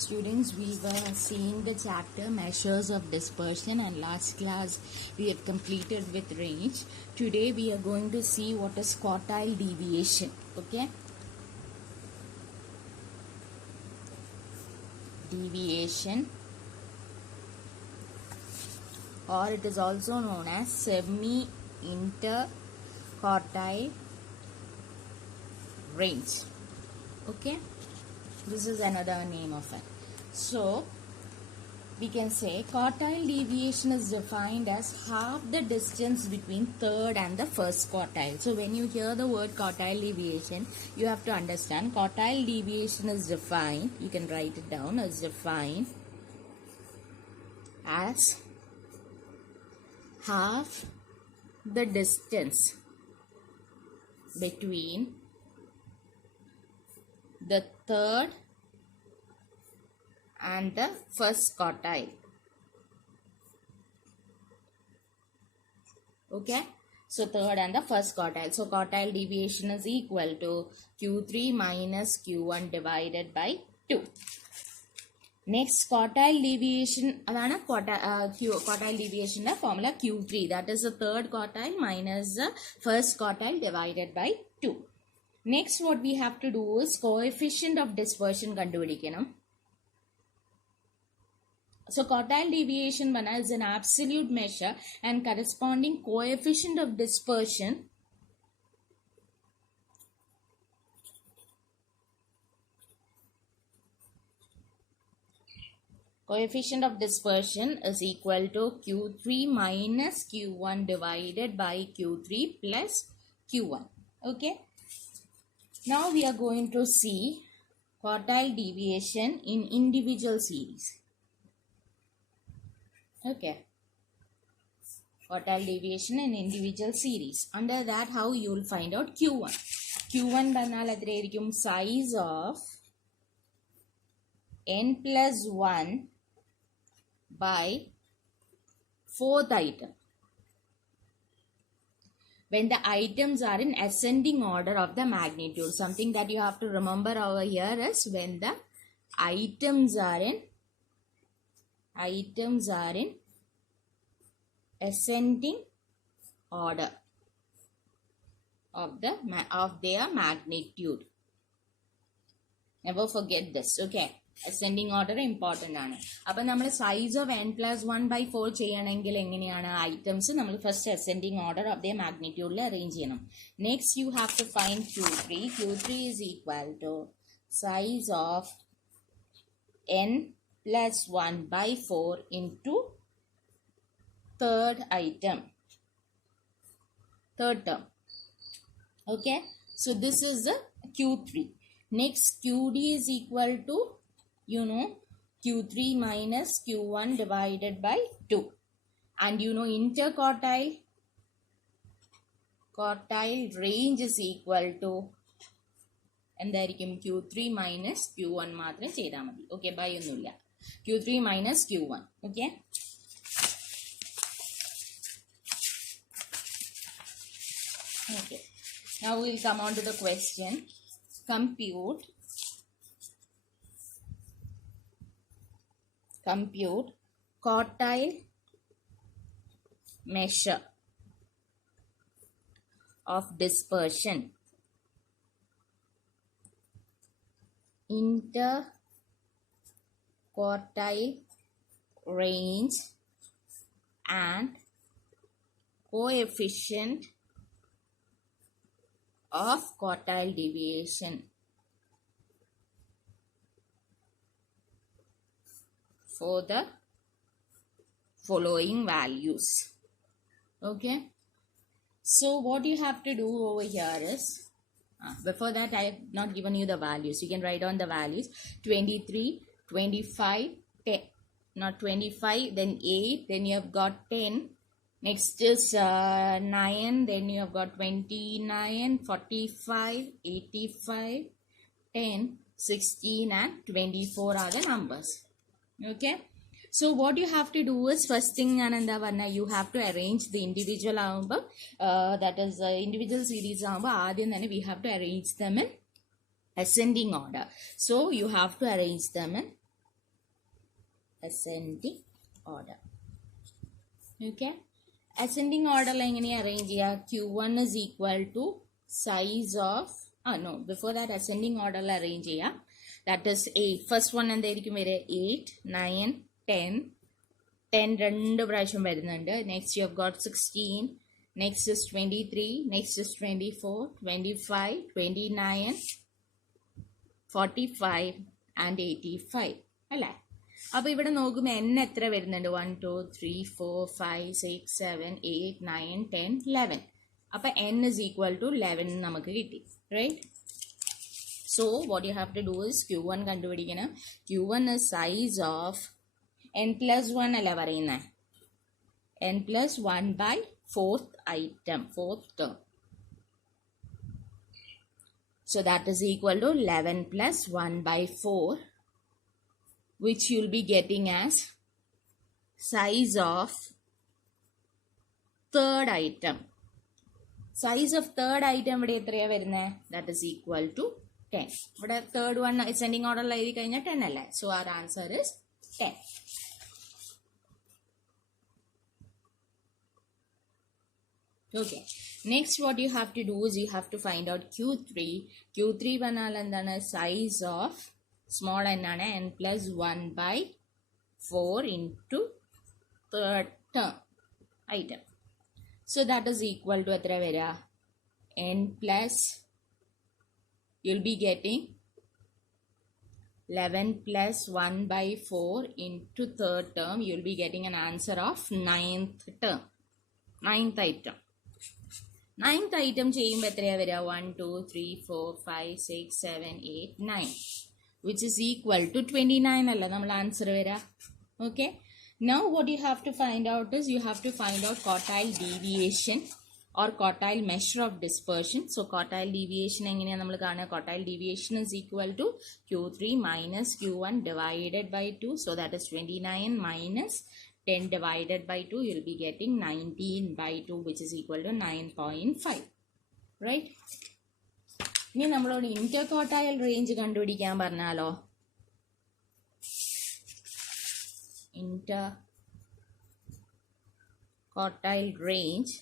Students, we were seeing the chapter measures of dispersion, and last class we had completed with range. Today we are going to see what is quartile deviation. Okay, deviation, or it is also known as semi-interquartile range. Okay, this is another name of it. So we can say quartile deviation is defined as half the distance between third and the first quartile. So when you hear the word quartile deviation, you have to understand quartile deviation is defined, you can write it down, as defined as half the distance between the third and the first quartile. Okay, so third and the first quartile. So quartile deviation is equal to Q3 minus Q1 divided by 2. Next, quartile deviation, quartile deviation formula Q3, that is the third quartile minus the first quartile divided by 2. Next, what we have to do is coefficient of dispersion kandupidikkanam. So quartile deviation is an absolute measure and corresponding coefficient of dispersion is equal to Q3 minus Q1 divided by Q3 plus Q1. Okay. Now we are going to see quartile deviation in individual series. Okay, quartile deviation in individual series. Under that, how you will find out Q1. Q1 banal size of n plus 1 by 4th item. When the items are in ascending order of the magnitude. Something that you have to remember over here is when the items are in ascending order of their magnitude. Never forget this. Okay, ascending order important ആണ്. അപ്പോൾ നമ്മൾ size of n plus 1 by 4 ചെയ്യണമെങ്കിൽ എങ്ങനെയാണ് items നമ്മൾ first ascending order of their magnitude arrange ചെയ്യണം. Next you have to find Q3. Q3 is equal to size of n plus 1 by 4 into third term. Okay, so this is the Q3. Next, QD is equal to Q3 minus Q1 divided by 2. And interquartile range is equal to Q3 minus Q1 മാത്രം ചെയ്താൽ മതി. Okay, by ഒന്നുമില്ല. Q3 minus Q1. Okay. Okay. Now we will come on to the question. Compute quartile measure of dispersion, interquartile range and coefficient of quartile deviation for the following values. Okay, so what you have to do over here is before that I have not given you the values. You can write down the values: 23, 25, 10, not 25, then 8, then you have got 10. Next is 9, then you have got 29, 45, 85, 10, 16 and 24 are the numbers. Okay, so what you have to do is first thing you have to arrange the individual that is individual series we have to arrange them in ascending order. So you have to arrange them in ascending order. Okay, ascending order la engane arrange cheya? Q1 is equal to size of no, before that ascending order la arrange cheya. That is 8. First one എന്തായിരിക്കും വരെ 8 9 10 10 രണ്ട് പ്രാവശ്യം വരുന്നുണ്ട്. Next you have got 16, next is 23, next is 24, 25, 29, 45 and 85 അല്ലേ? അപ്പോൾ ഇവിടെ നോക്കുമ്പോൾ n എത്ര വരുന്നുണ്ട്? 1 2 3 4 5 6 7 8 9 10 11. അപ്പോൾ n is equal to 11 നമുക്ക് കിട്ടി, right? So what you have to do is Q1 കണ്ടുപിടിക്കണം. Q1 is size of n plus 1 അല്ല പറയുന്നത്, n plus 1 by 4th item, 4th term. So that is equal to 11 plus 1 by 4, which you will be getting as size of third item. Size of third item ഇവിടെ എത്രയാ വരുന്നത്? That is equal to 10. ഇവിടെ third one ascending order എഴുതി കഴിഞ്ഞാൽ 10 അല്ലേ? So our answer is 10. Okay, next what you have to do is you have to find out Q3. Q3 വന്നാൽ എന്താണ്? Size of small n ആണ്, n plus 1 by 4 into third term item. So that is equal to എത്ര വരിക? n plus, you'll be getting 11 plus 1 by 4 into third term. You'll be getting an answer of 9th term, 9th item. 9th item ചെയ്യുമ്പോൾ എത്രയാ വരിക? 1 2 3 4 5 6 7 8 9, which is equal to 29 അല്ല നമ്മൾ answer വരിക. Okay, now what you have to find out is you have to find out quartile deviation or quartile measure of dispersion. So quartile deviation എങ്ങനെയാണ് നമ്മൾ കാണുക? Quartile deviation is equal to Q3 minus Q1 divided by 2. So that is 29 minus 10 divided by 2. You'll be getting 19 by 2, which is equal to 9.5. Right? ഇനി നമ്മളോട് ഇന്റർക്വാർട്ടൈൽ range കണ്ടുപിടിക്കാൻ പറഞ്ഞാലോ? Interquartile range.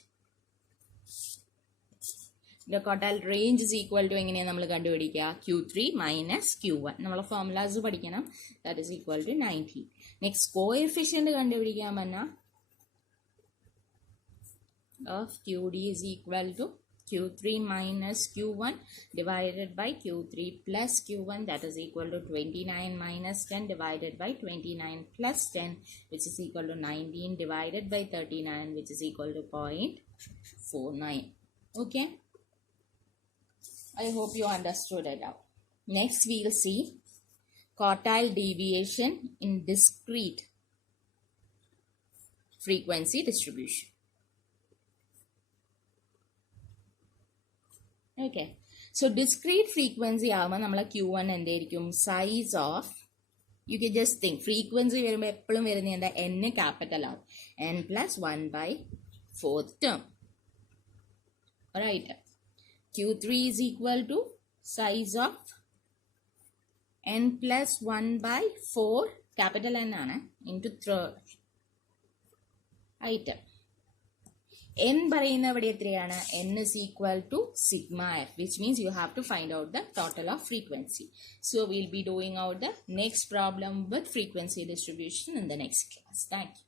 The quartile range is equal to എങ്ങനെയാണ് നമ്മൾ കണ്ടുപിടിക്കുക? Q3 minus Q1. നമ്മൾ formulas പഠിക്കണം. That is equal to 90. Next coefficient കണ്ടുപിടിക്കാൻ പറഞ്ഞാൽ of QD is equal to Q3 minus Q1 divided by Q3 plus Q1. That is equal to 29 minus 10 divided by 29 plus 10, which is equal to 19 divided by 39, which is equal to 0.49. Okay, I hope you understood it now. Next we will see quartile deviation in discrete frequency distribution. Okay, so discrete frequency ആവുമ്പോൾ നമ്മളെ Q1 എന്തായിരിക്കും? Size of, you can just think, frequency വരുമ്പോൾ എപ്പോഴും വരുന്നത് എന്താ? n capital ആവും, n plus 1 by 4th term. Right, Q3 is equal to size of n plus 1 by 4 capital N ആണ് into third item. n പറയുന്ന ഇവിടെ എത്രയാണ്? n is equal to sigma f, which means you have to find out the total of frequency. So we'll be doing out the next problem with frequency distribution in the next class. Thank you.